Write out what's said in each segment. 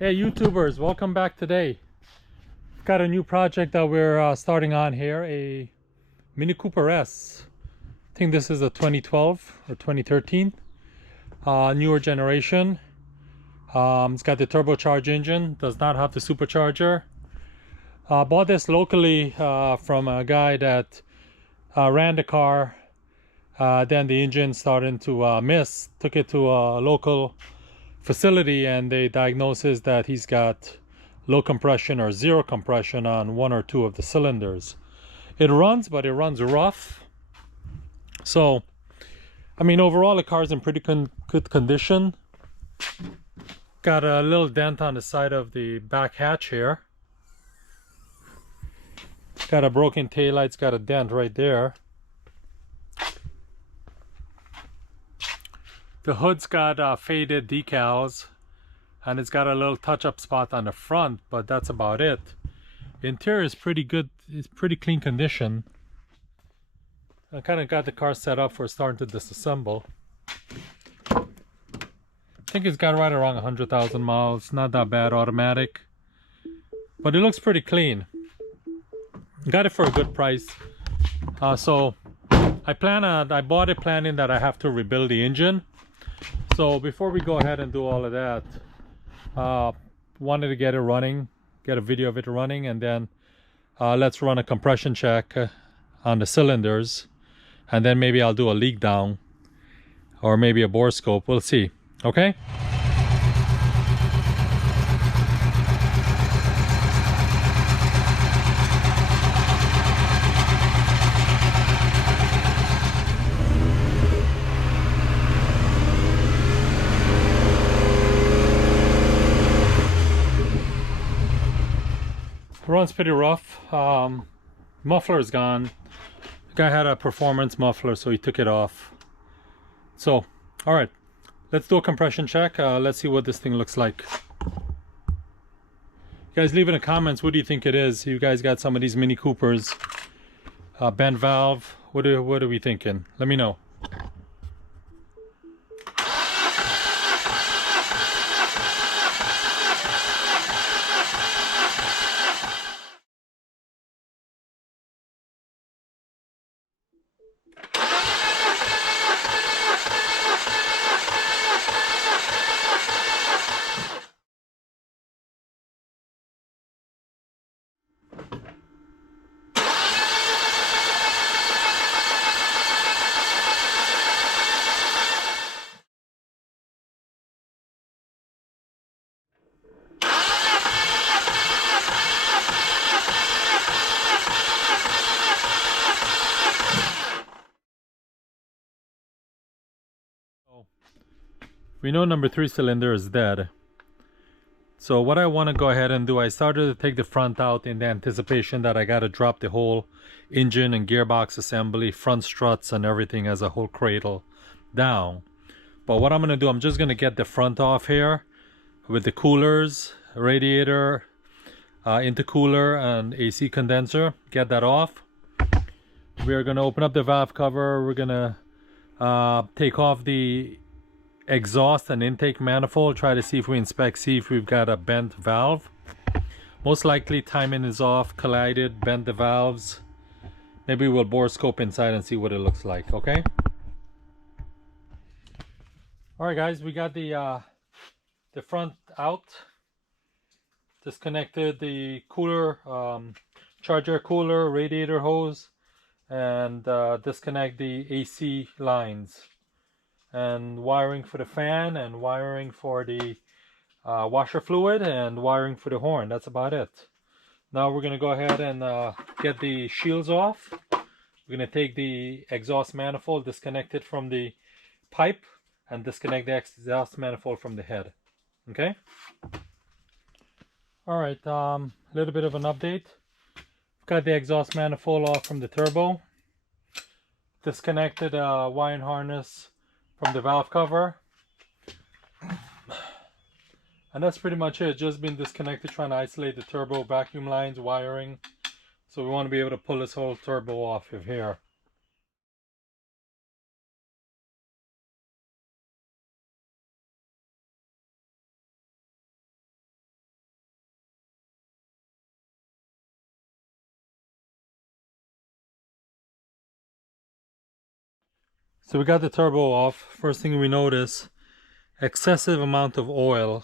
Hey YouTubers, welcome back today. Got a new project that we're starting on here, a Mini Cooper S. I think this is a 2012 or 2013, newer generation. It's got the turbocharged engine, does not have the supercharger. Bought this locally from a guy that ran the car. Then the engine started to miss, took it to a local facility and they diagnosis that he's got low compression or zero compression on one or two of the cylinders. It runs, but it runs rough. So, I mean, overall the car's in pretty good condition. Got a little dent on the side of the back hatch here. Got a broken taillight's got a dent right there. The hood's got faded decals, and it's got a little touch-up spot on the front, but that's about it. Interior is pretty good. It's pretty clean condition. I kind of got the car set up for starting to disassemble. I think it's got right around 100,000 miles. Not that bad, automatic, but it looks pretty clean. Got it for a good price. So I bought it planning that I have to rebuild the engine. So before we go ahead and do all of that, wanted to get it running, get a video of it running, and then let's run a compression check on the cylinders, and then maybe I'll do a leak down or maybe a bore scope. We'll see. Okay. Runs pretty rough. Muffler's gone. The guy had a performance muffler, so he took it off. So, all right, let's do a compression check. Let's see what this thing looks like. You guys leave in the comments, what do you think it is? You guys got some of these Mini Coopers, bent valve. What are we thinking? Let me know. We know number 3 cylinder is dead. So what I want to go ahead and do, I started to take the front out in the anticipation that I got to drop the whole engine and gearbox assembly, front struts and everything as a whole cradle down. But what I'm going to do, I'm just going to get the front off here with the coolers, radiator, intercooler and AC condenser. Get that off. We're going to open up the valve cover. We're going to take off the exhaust and intake manifold, try to see if we see if we've got a bent valve. Most likely timing is off, collided, bent the valves. Maybe we'll bore scope inside and see what it looks like. Okay. All right, guys, we got the front out. Disconnected the cooler, charger cooler, radiator hose, and disconnect the AC lines. And wiring for the fan, and wiring for the washer fluid, and wiring for the horn. That's about it. Now we're going to go ahead and get the shields off. We're going to take the exhaust manifold, disconnect it from the pipe, and disconnect the exhaust manifold from the head. Okay? Alright, a little bit of an update. Got the exhaust manifold off from the turbo. Disconnected wiring harness from the valve cover, and that's pretty much it. Just been disconnected, trying to isolate the turbo vacuum lines, wiring. So we want to be able to pull this whole turbo off of here. So we got the turbo off. First thing we notice, excessive amount of oil.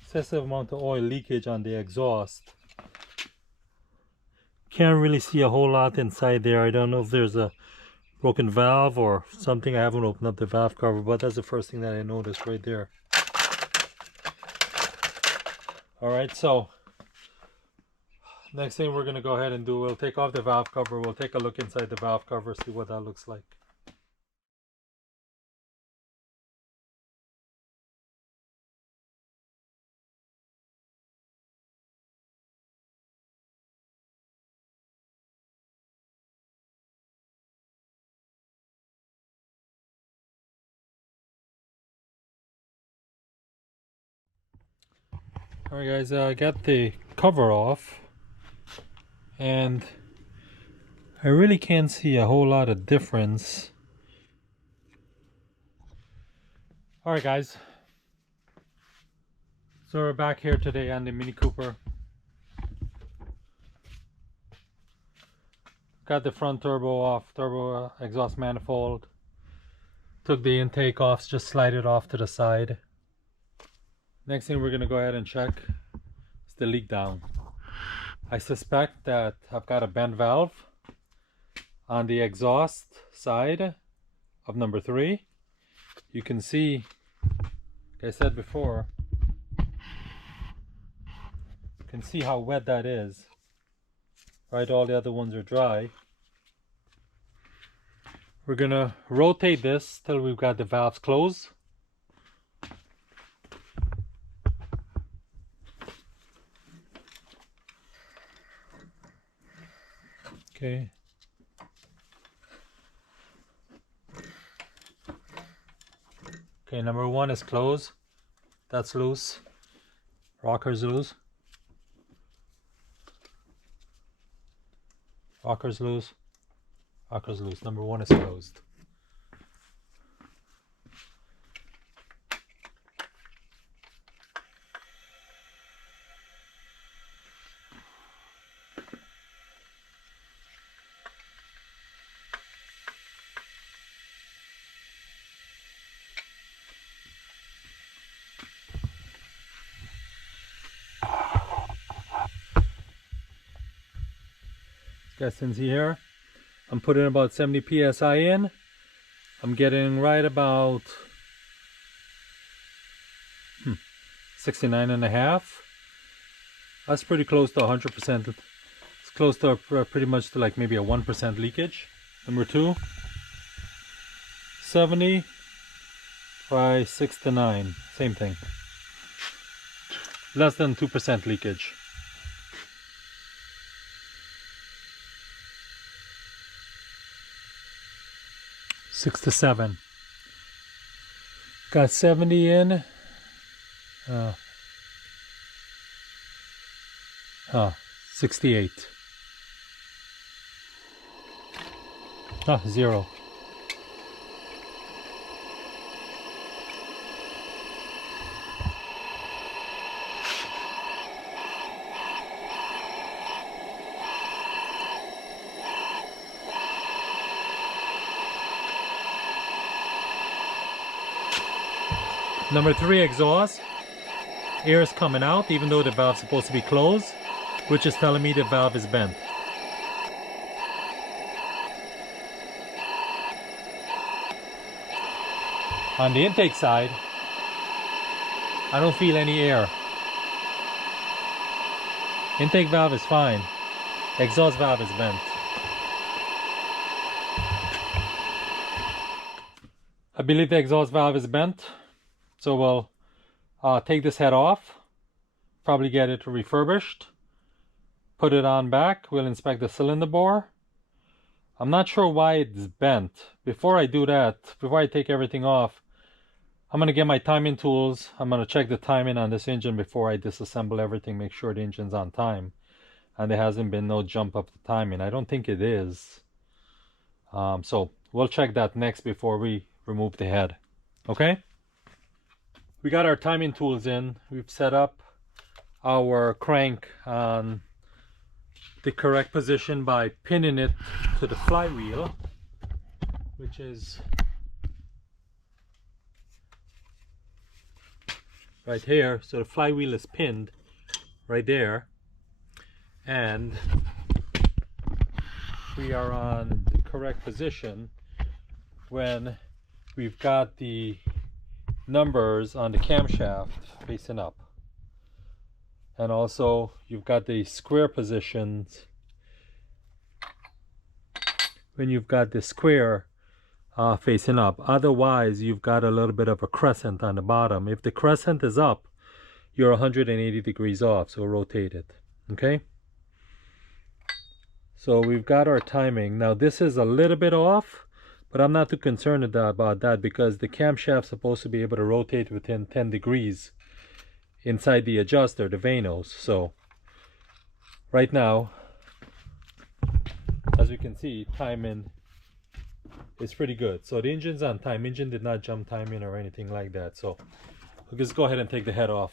Excessive amount of oil leakage on the exhaust. Can't really see a whole lot inside there. I don't know if there's a broken valve or something. I haven't opened up the valve cover, but that's the first thing that I noticed right there. Alright, so next thing we're going to go ahead and do, we'll take off the valve cover, we'll take a look inside the valve cover, see what that looks like. Alright guys, I got the cover off and I really can't see a whole lot of difference. Alright guys, so we're back here today on the Mini Cooper. Got the front turbo off, turbo exhaust manifold. Took the intake off, just slide it off to the side. Next thing we're going to go ahead and check is the leak down. I suspect that I've got a bent valve on the exhaust side of number 3. You can see, like I said before, you can see how wet that is. Right, all the other ones are dry. We're going to rotate this till we've got the valves closed. Okay. Okay, number 1 is closed. That's loose. Rocker's loose. Rocker's loose. Rocker's loose. Number 1 is closed. Guys can see here, I'm putting about 70 psi in. I'm getting right about 69.5. That's pretty close to 100%. It's close to pretty much to like maybe a 1% leakage. Number 2, 70 by 6 to 9, same thing. Less than 2% leakage. Six to 7. Got 70 in. 68. 0. Number 3 exhaust, air is coming out even though the valve's supposed to be closed, which is telling me the valve is bent. On the intake side, I don't feel any air. Intake valve is fine, exhaust valve is bent. I believe the exhaust valve is bent. So we'll take this head off, probably get it refurbished, put it on back. We'll inspect the cylinder bore. I'm not sure why it's bent. Before I do that, before I take everything off, I'm going to get my timing tools. I'm going to check the timing on this engine before I disassemble everything, make sure the engine's on time. And there hasn't been no jump up the timing. I don't think it is. So we'll check that next before we remove the head. Okay? We got our timing tools in. We've set up our crank on the correct position by pinning it to the flywheel, which is right here. So the flywheel is pinned right there, and we are on the correct position when we've got the numbers on the camshaft facing up, and also you've got the square positions when you've got the square facing up. Otherwise, you've got a little bit of a crescent on the bottom. If the crescent is up, you're 180 degrees off, so rotate it. Okay, so we've got our timing. Now this is a little bit off, but I'm not too concerned about that because the camshaft's supposed to be able to rotate within 10 degrees inside the adjuster, the vanos. So right now, as we can see, timing is pretty good. So the engine's on time. Engine did not jump timing or anything like that. So we'll just go ahead and take the head off.